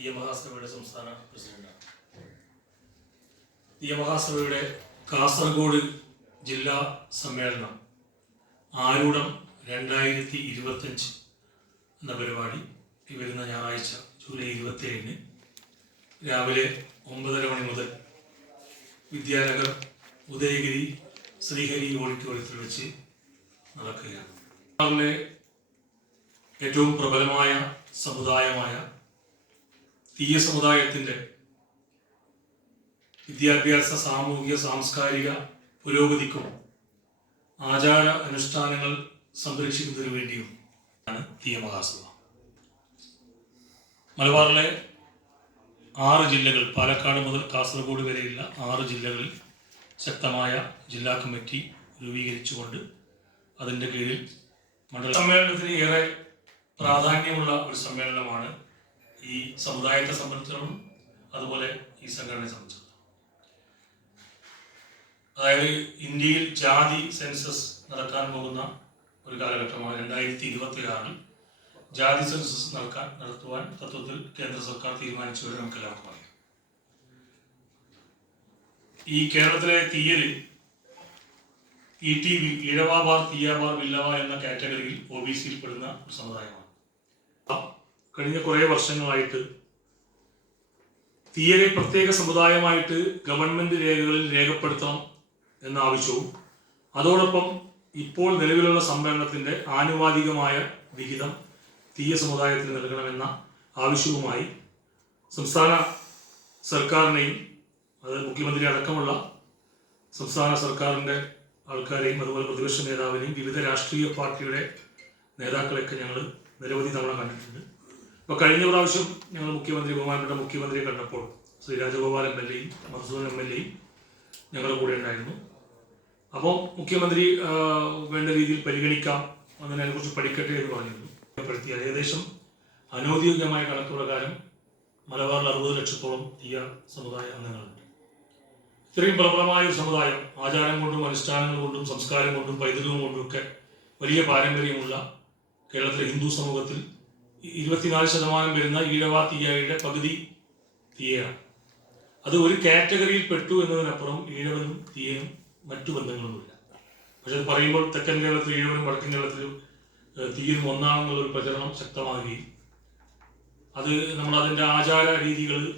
തീയ മഹാസഭയുടെ സംസ്ഥാന പ്രസിഡന്റാണ്. തീയ മഹാസഭയുടെ കാസർഗോഡ് ജില്ലാ സമ്മേളനം ആരൂഢം രണ്ടായിരത്തി ഇരുപത്തഞ്ച് എന്ന പരിപാടി. ഈ വരുന്ന ഞായറാഴ്ച ജൂലൈ ഇരുപത്തിയേഴിന് രാവിലെ ഒമ്പതര മണി മുതൽ വിദ്യാനഗർ ഉദയഗിരി ശ്രീഹരി ഓഡിറ്റോറിയത്തിൽ വെച്ച് നടക്കുകയാണ്. ഏറ്റവും പ്രബലമായ സമുദായമായ തീയ സമുദായത്തിന്റെ വിദ്യാഭ്യാസ സാമൂഹിക സാംസ്കാരിക പുരോഗതിക്കും ആചാര അനുഷ്ഠാനങ്ങൾ സംരക്ഷിക്കുന്നതിനു വേണ്ടിയും ആണ് തീയ മഹാസഭ മലബാറിലെ ആറ് ജില്ലകൾ പാലക്കാട് മുതൽ കാസർഗോഡ് വരെയുള്ള ആറ് ജില്ലകളിൽ ശക്തമായ ജില്ലാ കമ്മിറ്റി രൂപീകരിച്ചുകൊണ്ട് അതിന്റെ കീഴിൽ മണ്ഡല സമ്മേളനത്തിന് ഏറെ പ്രാധാന്യമുള്ള ഒരു സമ്മേളനമാണ് ഈ സമുദായത്തെ സംബന്ധിച്ചിടത്തോളം അതുപോലെ ഈ സംഘടനയെ സംബന്ധിച്ചിടത്തോളം. അതായത് ഇന്ത്യയിൽ ജാതി സെൻസസ് നടക്കാൻ പോകുന്ന ഒരു കാലഘട്ടമാണ് രണ്ടായിരത്തി ഇരുപത്തി ആറിൽ ജാതി സെൻസസ് നടക്കാൻ നടത്തുവാൻ തത്വത്തിൽ കേന്ദ്ര സർക്കാർ തീരുമാനിച്ചു നമുക്ക് എല്ലാവർക്കും അറിയാം. ഈ കേരളത്തിലെ തീയൽ ഇ ടി വി ഇഴവാബാർ തീയാബാർ വില്ലവ എന്ന കാറ്റഗറിയിൽ ഒ ബി സിയിൽ പെടുന്ന ഒരു സമുദായമാണ്. കഴിഞ്ഞ കുറേ വർഷങ്ങളായിട്ട് തീയരെ പ്രത്യേക സമുദായമായിട്ട് ഗവൺമെന്റ് രേഖകളിൽ രേഖപ്പെടുത്തണം എന്ന ആവശ്യവും അതോടൊപ്പം ഇപ്പോൾ നിലവിലുള്ള സംവരണത്തിന്റെ ആനുപാതികമായ വിഹിതം തീയ സമുദായത്തിന് നൽകണമെന്ന ആവശ്യവുമായി സംസ്ഥാന സർക്കാരിനെയും അത് മുഖ്യമന്ത്രി അടക്കമുള്ള സംസ്ഥാന സർക്കാരിന്റെ ആൾക്കാരെയും അതുപോലെ പ്രതിപക്ഷ നേതാവിനെയും വിവിധ രാഷ്ട്രീയ പാർട്ടിയുടെ നേതാക്കളെയൊക്കെ ഞങ്ങൾ നിരവധി തവണ കണ്ടിട്ടുണ്ട്. അപ്പോൾ കഴിഞ്ഞ പ്രാവശ്യം ഞങ്ങൾ മുഖ്യമന്ത്രി ബഹുമാനപ്പെട്ട മുഖ്യമന്ത്രിയെ കണ്ടപ്പോൾ ശ്രീ രാജഗോപാൽ എം എൽ എയും മധുസൂദൻ എം എൽ എയും ഞങ്ങളുടെ കൂടെ ഉണ്ടായിരുന്നു. അപ്പോൾ മുഖ്യമന്ത്രി വേണ്ട രീതിയിൽ പരിഗണിക്കാം അങ്ങനെ അതിനെക്കുറിച്ച് പഠിക്കട്ടെ എന്ന് പറഞ്ഞിരുന്നു. പ്പെടുത്തി ഏകദേശം അനൗദ്യോഗികമായ കണക്ക് പ്രകാരം മലബാറിൽ അറുപത് ലക്ഷത്തോളം തീയ സമുദായ അംഗങ്ങളുണ്ട്. ഇത്രയും പ്രബലമായ ഒരു സമുദായം ആചാരം കൊണ്ടും അനുഷ്ഠാനങ്ങൾ കൊണ്ടും സംസ്കാരം കൊണ്ടും പൈതൃകം കൊണ്ടും ഒക്കെ വലിയ പാരമ്പര്യമുള്ള കേരളത്തിലെ ഹിന്ദു സമൂഹത്തിൽ ഇരുപത്തിനാല് ശതമാനം വരുന്ന ഈഴവ തീയയുടെ പകുതി തീയയാണ് അത് ഒരു കാറ്റഗറിയിൽ പെട്ടു എന്നതിനപ്പുറം ഈഴവനും തീയനും മറ്റു ബന്ധങ്ങളൊന്നുമില്ല. പക്ഷെ അത് പറയുമ്പോൾ തെക്കൻ കേരളത്തിൽ ഈഴവനും വടക്കൻ കേരളത്തിലും തീയനും ഒന്നാണെന്നുള്ളൊരു പ്രചരണം ശക്തമാകുകയും അത് നമ്മൾ അതിന്റെ ആചാര രീതികൾ